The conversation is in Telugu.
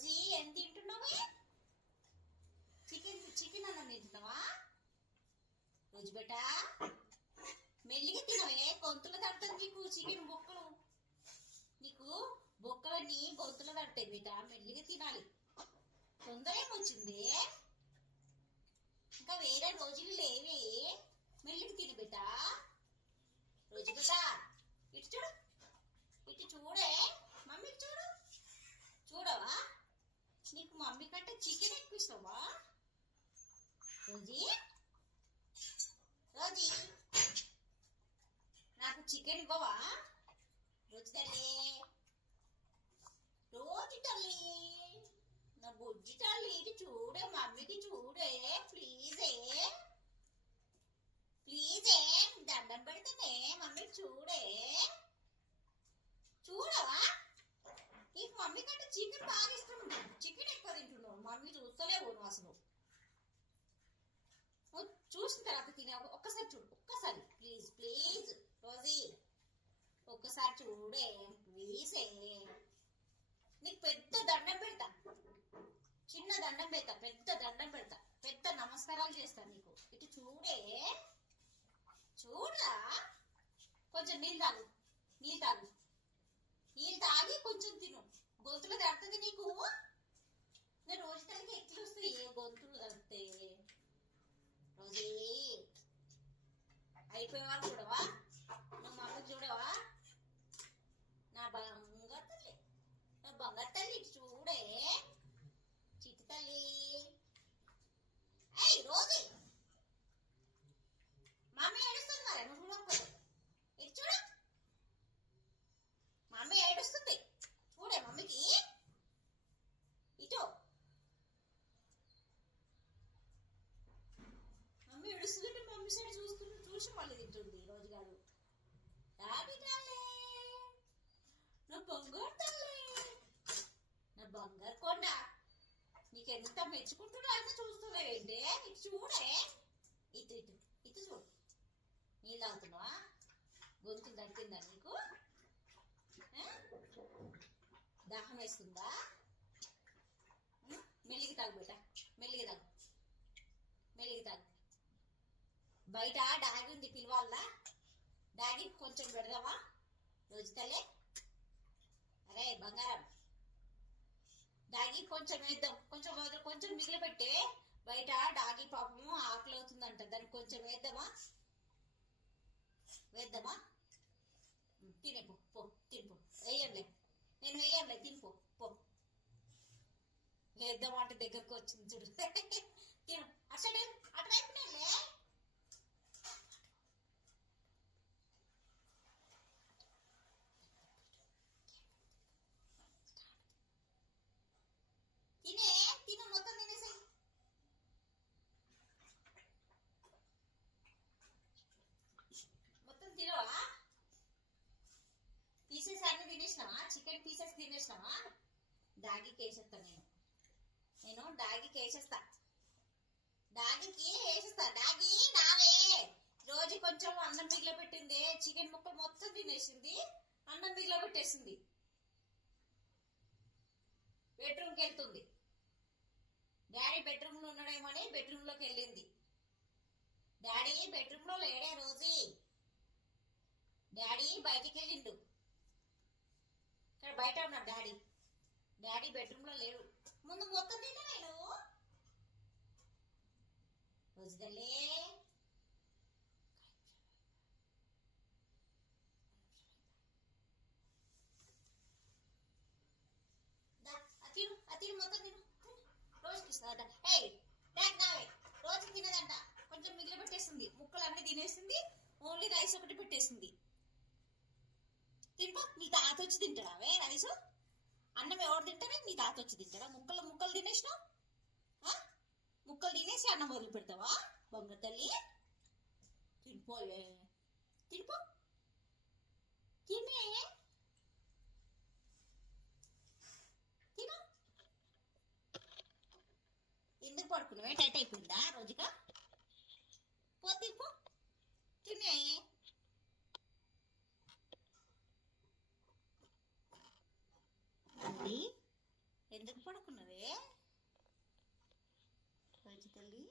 రోజీ ఏం తింటున్నావు? చికెన్ చికెన్ అన్నం తింటున్నావా? రోజు బెట? మెల్లిగా తినవే గొంతులో తడతాను నీకు చికెన్ బొక్కలు. నీకు బొక్కలన్నీ గొంతులో తడతాయి బిడ్డ మెల్లిగా తినాలి. తొందర ఏమొచ్చింది ఇంకా వేరే రోజులు లేవే మెల్లిగా తిని బిడ్డ రోజు బిడ్డ ఇటు చూడు ఇటు చూడే మమ్మీ ఇటు చూడు చూడవా నీకు మమ్మీ కంటే చికెన్ రోజీ రోజీ నాకు చికెన్ ఇవ్వవా రోజు తల్లి రోజు తల్లి నా బుజ్జి తల్లి ఇది చూడే మమ్మీకి చూడే ప్లీజే ప్లీజే దండం పెడితేనే మమ్మీ చూడే చూడవా నీకు మమ్మీ కంటే చికెన్ బాగా ఇష్టం ఉంటుంది చికెన్ ఎక్కువ తింటున్నావు మమ్మీ చూస్తలేవు నువ్వు అసలు నువ్వు చూసిన తర్వాత తినే ఒక- ఒక్కసారి చూడు ఒక్కసారి ప్లీజ్ ప్లీజ్ రోజీ ఒక్కసారి చూడే వీసే. నీకు పెద్ద దండం పెడతా. చిన్న దండం పెడతా పెద్ద దండం పెడతా. పెద్ద నమస్కారాలు చేస్తా నీకు. ఇటు చూడే. చూడరా? కొంచెం నీళ్ళు తాగు. నీళ్ళు తాగు. నీళ్ళు తాగి కొంచెం తిను. గొంతులో తడుతుంది నీకు? నేను రోజు తనకి ఎట్లా వస్తాయి? ఏ గొంతులు తడితే? రోజే. అయిపోయే వరకు చూడవా నువ్వు మమ్మీ చూడవా నా బంగారు తల్లి నా బంగారు తల్లి ఇటు చూడే చిట్టి తల్లి ఏయ్ రోజీ మమ్మీ ఏడుస్తుంది మరి నువ్వు చూడకపోతే ఇటు చూడు మమ్మీ ఏడుస్తుంది చూడే మమ్మీకి ఇటు మమ్మీ ఏడుస్తుంటే మమ్మీ సైడ్ చూస్తుంటే చూసి మళ్ళీ తింటుంది రోజు గారు డాడీ డాలే నా బంగారు తల్లి నా బంగారు కొండ నీకు ఎంత మెచ్చుకుంటున్నా అని చూస్తున్నావేంటి ఇటు చూడే. ఇటు ఇటు ఇటు చూడు. నీళ్ళు అవుతున్నావా గొంతు దక్కిందా నీకు? ఆ? దాహం వేస్తుందా? మెల్లిగి తాగు బేట మెల్లిగి తాగు. మెల్లిగి తాగు. బయట డాగి ఉంది పిలవాలా డాగి కొంచెం పెడదామా? రోజు తల్లే. అరే బంగారం. డాగి కొంచెం వేద్దాం. కొంచెం వదిలి- కొంచెం మిగిలి పెట్టే బయట డాగి పాపము ఆకలి అవుతుందంట దానికి కొంచెం వేద్దామా? వేద్దామా? తినపు తినే పో తినిపో వేయంలే. నేను వేయంలే తినిపో పో. వేద్దామా అంటే దగ్గరకు వచ్చింది చూడు తిను అసలు అటువైపు నేలే తినే తిను మొత్తం తినేసాయి మొత్తం తినవా పీసెస్ అన్ని తినేసినావా చికెన్ పీసెస్ తినేసినావా డాగికి వేసేస్తా నేను. నేను డాగీకి వేసేస్తా డాగీకి వేసేస్తా? డాగీ నావే. రోజు కొంచెం అన్నం మిగిలి పెట్టింది చికెన్ ముక్కలు మొత్తం తినేసింది అన్నం మిగిలి పెట్టేసింది బెడ్రూమ్కి వెళ్తుంది. డాడీ బెడ్రూమ్లో ఉన్నాడేమో ఉన్నాడేమని బెడ్రూమ్లోకి వెళ్ళింది. డాడీ బెడ్రూమ్లో లేడే రోజీ. డాడీ బయటికి వెళ్ళిండు. ఇక్కడ బయట ఉన్నాడు డాడీ. డాడీ బెడ్రూమ్లో లేడు ముందు మొత్తం తిన్నా నేను రోజుదల్లే తిను తిను మొత్తం తిను. రోజుకి ఇస్తుందట ఏయ్ డాక్ నావే రోజుకి తినదంట. కొంచెం మిగిలి పెట్టేస్తుంది. ముక్కలు అన్ని తినేసింది ఓన్లీ రైస్ ఒకటి పెట్టేసింది తింపో నీ తాత వచ్చి తింటాడావే రైసు? అన్నం ఎవరు నీ తాత వచ్చి తింటాడా? ముక్కలు ముక్కలు తినేసినావు? ముక్కలు తినేసి అన్నం మొదలు పెడతావా? బొంగ తల్లి. తినిపోలే. తినిపో. తినే. తిను. ఎందుకు పడుకున్నావే? టైట్ అయిపోయిందా రోజుగా? పో తినిపో. తినే అది ఎంత ఎందుకు పడుకున్నవే? రోజు తల్లి.